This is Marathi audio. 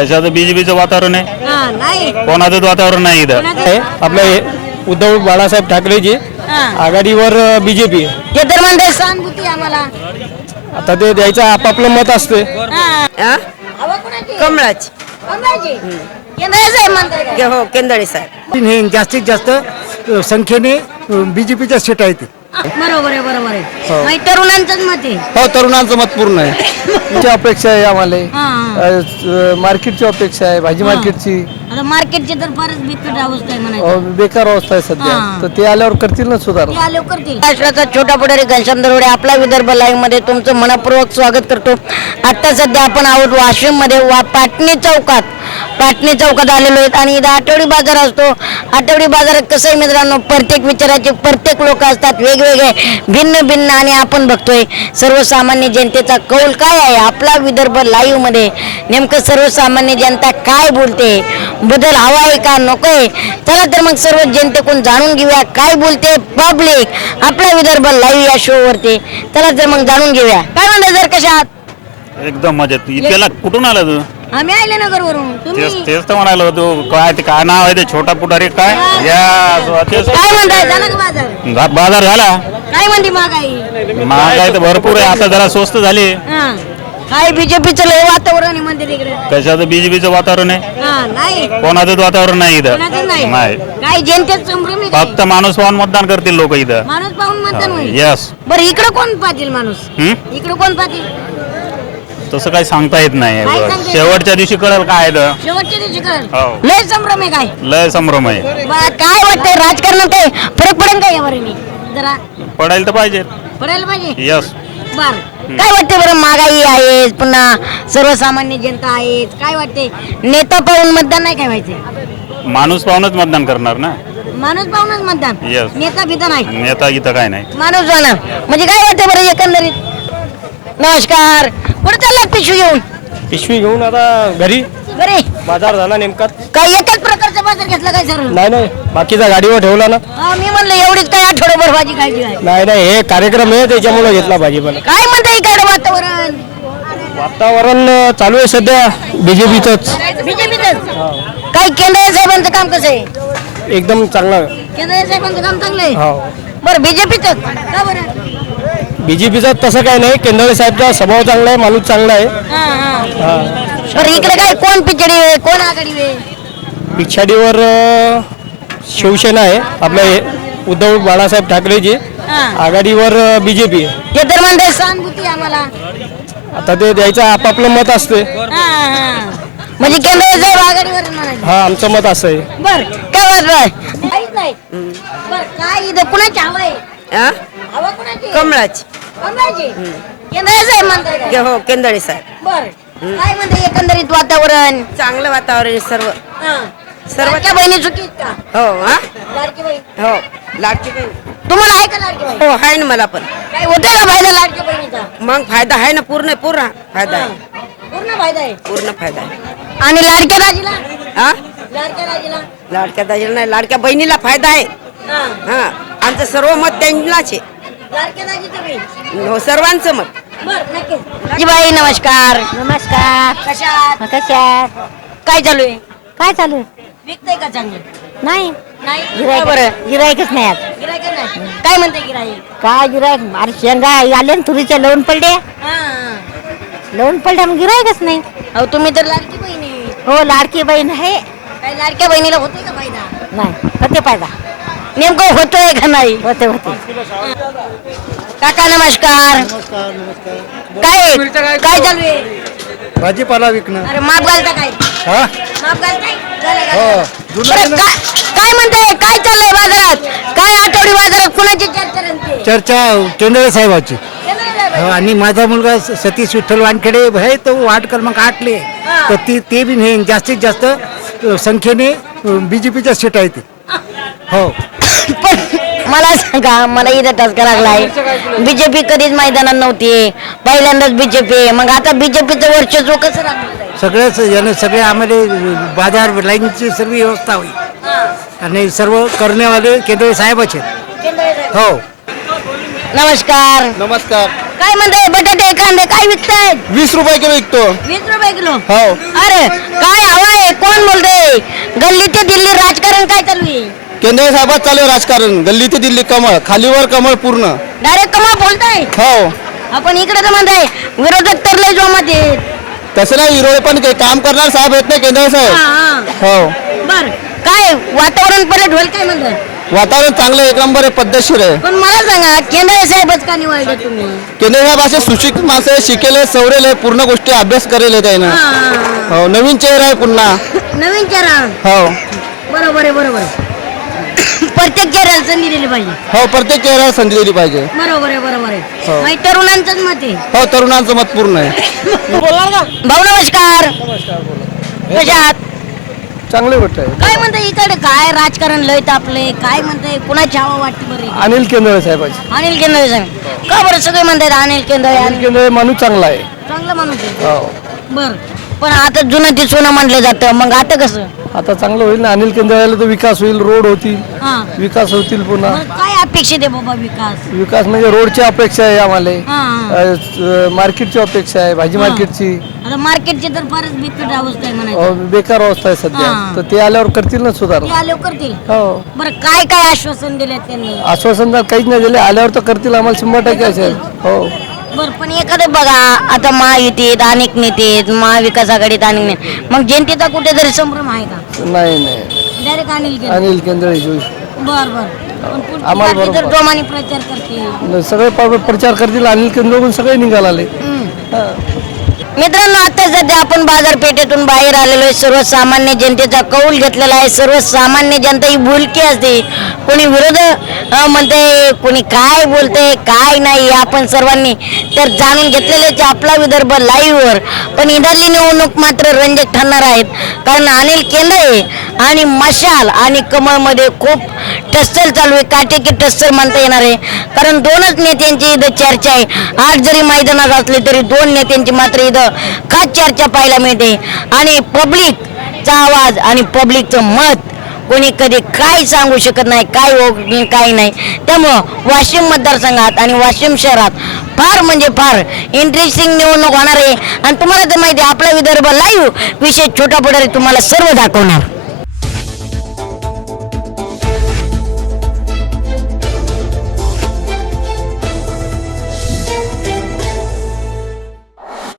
कशाचं बीजेपीचं वातावरण आहे? नाही कोणाचंच वातावरण नाही इथं. आपलं उद्धव बाळासाहेब ठाकरेजी आघाडीवर बीजेपी. ते तर म्हणते सहानुभूती आम्हाला. आता ते द्यायचं आपापलं मत असते. कमळाची हो केंद्रे साहेब. हे जास्तीत जास्त संख्येने बीजेपीच्या सीट आहेत. बरोबर आहे बरोबर आहे. मग तरुणांचंच मत आहे. हो तरुणांचं मत पूर्ण आहे. अपेक्षा आहे आम्हाला मार्केटची अपेक्षा आहे भाजी मार्केटची. आता मार्केटची तर फारच बिकट अवस्था आहे म्हणायची. बेकार अवस्था आहे सध्या तर ते आल्यावर करतील ना सुधारणा. ते आलो करतील. राष्ट्राचा छोटा पुढारी घनश्याम दरोडे आपला विदर्भ लाईव्ह मध्ये तुमचं मनपूर्वक स्वागत करतो. आता सध्या आपण आहोत वाशिम मध्ये पाटणी चौकात आलेलो आहेत आणि इथं आठवडी बाजार असतो. आठवडी बाजारात कसं आहे मित्रांनो, प्रत्येक विचाराचे प्रत्येक लोक असतात, वेगवेगळे भिन्न भिन्न. आणि आपण बघतोय सर्वसामान्य जनतेचा कौल काय आहे. आपला विदर्भ लाईव्ह मध्ये नेमकं सर्वसामान्य जनता काय बोलते, बदल हवा आहे का नकोय. चला तर मग सर्व जनतेकडून जाणून घेऊया काय बोलते पब्लिक आपला विदर्भ लाईव्ह या शो वरती. चला तर मग जाणून घेऊया. काय म्हणता सर, कशा आहात? एकदम मजेत. इतक्याला कुठून आला तू? आम्ही आले नगर वरून. तेच तर म्हणालो तू. काय नाव आहे ते छोटा पुढारी काय? काय म्हणताय, झाला का बाजार? बाजार झाला. काय म्हणते महागाई तर भरपूर आहे. आता जरा स्वस्त झाली. काय बीजेपीचं लय वातावरण आहे म्हणते तिकडे. कशाचं बीजेपीचं वातावरण आहे? नाही कोणाचंच वातावरण नाही इथं. नाही. काय जनतेत संभ्रम आहे. फक्त माणूस पाहून मतदान करतील लोक इथं. माणूस पाहून मतदान होईल. यस. बरं इकडे कोण पाहतील माणूस? इकडे कोण पाहतील तसं काही सांगता येत नाही. काय सांगता येत? शेवटच्या दिवशी कळेल काय आहे तर. शेवटच्या दिवशी कळेल. हो. लय संभ्रम आहे. काय लय संभ्रम आहे. काय वाटतंय राजकारणात काय फरक पडेल का यावर जरा पडायला तर पाहिजे. पडायला पाहिजे. यस. बर काय वाटते बरं, महागाई आहे पुन्हा सर्वसामान्य जनता आहेत, काय वाटते नेता पाहून मतदान नाही काय व्हायचे? माणूस पाहूनच मतदान करणार ना. माणूस पाहूनच मतदान. Yes. नेता बिता नाही. नेता गीता काय नाही. माणूस जाणार म्हणजे काय वाटते बरं एकंदरीत? नमस्कार. कुठे चाललात पिशवी घेऊन? पिशवी घेऊन आता घरी. बरे बाजार झाला नेमका. काय एकच प्रकारचा बाजार घेतला काय सर? नाही बाकीचा गाडीवर ठेवला ना. मी म्हणलं एवढीच काय आठवड्याभर भाजी खायची काय? नाही हे कार्यक्रम आहे त्याच्यामुळे घेतला भाजीपाला. काय म्हणता इकडे वातावरण? वातावरण चालू आहे सध्या बीजेपीच. काही केंद्र साहेबांचं काम कसं आहे? एकदम चांगला. केंद्र साहेबांचं काम चांगलं आहे. हो बरं बीजेपीच का बरं? बीजेपीचा तसं काही नाही. केंद्रे साहेबचा स्वभाव चांगला आहे, माणूस चांगला आहे. बरं इकडे काय कोण पिछडी वे कोण आघाडी वे? पिछाडीवर शिवसेना आहे. आपलं उद्धव बाळासाहेब ठाकरेजी आघाडीवर बीजेपी. ते तर म्हणते सहानुभूती आम्हाला. आता ते द्यायचं आपापलं मत असते. म्हणजे केंद्र साहेब आघाडीवर म्हणायचं. हा आमचं मत असं आहे. बर काय वाटत नाही. बर काय इथं कुणाची हवा आहे? हवा कुणाची? कमळाची केंद्र साहेब म्हणताय हो केंद्रे साहेब. बर काय म्हणते एकंदरीत वातावरण? चांगलं वातावरण आहे सर्व. सर्वच्या बहिणी चुकी का? हो लाडकी बहीण हो लाडकी बहीण. तुम्हाला आहे का लाडकी बहीण? हो आहे ना मला पण. काय होतं का फायदा लाडक्या बहिणीचा? मग फायदा आहे ना पूर्ण फायदा आहे. पूर्ण फायदा आहे. पूर्ण फायदा आहे. आणि लाडक्या दाजीला? हा लाडक्या दाजीला? लाडक्या दाजीला नाही लाडक्या बहिणीला फायदा आहे. हा आमचं सर्व मत त्यांनाच आहे. लाडक्या दाजीचं बहीण? हो सर्वांचं मत. बर नक्की. बाई नमस्कार. नमस्कार. कशात? कशात? काय चालू आहे? काय चालू आहे? विकतंय का चांगलं? नाही नाही गिरायक बरं गिरायकच नाही आज. गिरायक नाही. काय म्हणते गिरायक? काय गिरायक? अरे शेंगा आले ना तुरीच्या लावून पडले. लावून पडल्या मग गिरायकच नाही. अहो तुम्ही तर लाडकी बहीण आहे. हो लाडकी बहीण आहे. काय लाडक्या बहिणीला होते का फायदा? नाही होते पाहिजे. नेमकं होतोय का नाही? होते काका नमस्कार. काय काय चालू आहे? भाजीपाला विकणं. अरे माप घालता काय? हा माप घालताय? जुनं काय म्हणताय? काय चाललंय बाजारात? काय आठवडी बाजारात कुणाची चर्चा रंगते? चर्चा केंद्रे साहेबाची. आणि माझा मुलगा सतीश विठ्ठल वानखेडे आहे तो वार्ड क्रमांक 8 ले. तर ते बी हे जास्तीत जास्त संख्येने बीजेपीच्या सीट आहेत. हो पण मला सांगा, मला इथं टचका लागलाय. बीजेपी कधीच मैदानात नव्हती, पहिल्यांदाच बीजेपी. मग आता बीजेपीचं वर्चस्व कसं राहणार? सगळ्याच याने सगळे आम्हाला बाजार लाईनची सर्व व्यवस्था होईल आणि सर्व करण्यावाले केंद्रे साहेबाचे. हो नमस्कार. नमस्कार. काय म्हणताय बटाटे कांदे काय विकतायत? 20 रुपये किलो विकतो. 20 रुपये किलो. हो. अरे काय हवा आहे? कोण बोलतोय? गल्ली ते दिल्ली राजकारण काय चालू आहे? केंद्र साहेबात चालू आहे राजकारण. गल्ली ते दिल्ली कमळ, खालीवर कमळ पूर्ण. डायरेक्ट कमा बोलताय. हो. आपण इकडे तर म्हणताय विरोधक तर लय जोमात आहेत. तसं नाही, विरोध पण काही काम करणार साहेब आहेत ना केंद्र साहेब. हो. बर काय वातावरण पलट होईल काय म्हणतात? वातावरण चांगलं एक नंबर आहे, पद्धतशीर आहे. पण मला सांगा केंद्र साहेबच का निवडले तुम्ही? केंद्र साहेब असे सुशिक्षित माणसं आहे, शिकेले सवरेले, पूर्ण गोष्टी अभ्यास करेल त्यानं. हो, नवीन चेहरा आहे पुन्हा. नवीन चेहरा. हो. बरोबर आहे बरोबर आहे. प्रत्येक चेहऱ्याला संधी दिली पाहिजे. हो, प्रत्येक चेहऱ्याला संधी दिली पाहिजे. बरोबर आहे बरोबर आहे. हो. माहिती तरुणांचंच मत आहे. हो, तरुणांचं मत पूर्ण आहे. भाऊ नमस्कार. कशात? चांगली गोष्ट आहे. काय म्हणताय इकडे काय राजकारण लय तापले काय म्हणताय कुणाची हवा वाटते बरं? अनिल केंद्रे साहेबाची. अनिल केंद्रे साहेब का बरं सगळे म्हणतात अनिल केंद्रे? अनिल केंद्रे माणूस चांगला आहे. चांगला माणूस आहे. हो. बर पण आता जुनं ते सोनं म्हटलं जातं मग आता कसं? आता चांगलं होईल ना. अनिल केंद्रे आले तर विकास होईल, रोड होतील, हा विकास होतील पुन्हा. बरं, काय अपेक्षित आहे बाबा विकास? विकास म्हणजे रोडची अपेक्षा आहे आम्हाला, हा मार्केटची अपेक्षा आहे, भाजी मार्केटची. आता मार्केटची तर फारच बिकट अवस्था आहे म्हणायचं. बेकार अवस्था आहे सध्या. हा. तर ते आल्यावर करतील ना सुधार. ते आल्यावर करतील. हो. बरं काय काय आश्वासन दिले त्यांनी? आश्वासन तर काहीच नाही दिले, आल्यावर तर करतील आम्हाला 100% असेल. हो. बरं पण एखादं बघा आता महायुतीत अनेक नेते आहेत, महाविकास आघाडीत अनेक नेते, मग जनतेचा कुठेतरी संभ्रम आहे का? नाही नाही, डायरेक्ट अनिल केंद्रे. अनिल केंद्रे बर बर पण पुढची आम्हाला पार्टी तर बरोबर. जोमाने प्रचार करते. सगळे प्रचार करतील. अनिल केंद्रे सगळे निघाले. मित्रांनो आता सध्या आपण बाजारपेठेतून बाहेर आलेलो आहे. सर्वसामान्य जनतेचा कौल घेतलेला आहे. सर्वसामान्य जनता ही बोलकी असते. कोणी विरोध म्हणते, कोणी काय बोलते काय नाही, आपण सर्वांनी तर जाणून घेतलेलेच आपला विदर्भ लाईव्हवर. पण इधरली निवडणूक मात्र रंजक ठरणार आहेत, कारण अनिल केंद्रे आणि मशाल आणि कमळमध्ये खूप टस्सल चालू आहे. काटेकी टस्सल म्हणता येणार आहे, कारण दोनच नेत्यांची इथं चर्चा आहे. आज जरी मैदानात असले तरी दोन नेत्यांची मात्र इथं खास चर्चा पाहायला मिळते. आणि पब्लिकचा आवाज आणि पब्लिकचं मत कोणी कधी काय सांगू शकत नाही, काय नाही. त्यामुळं वाशिम मतदारसंघात आणि वाशिम शहरात फार म्हणजे फार इंटरेस्टिंग निवडणूक होणार आहे. आणि तुम्हाला तर माहिती आहे आपला विदर्भ लाईव्ह विशेष छोटा पुढारी तुम्हाला सर्व दाखवणार.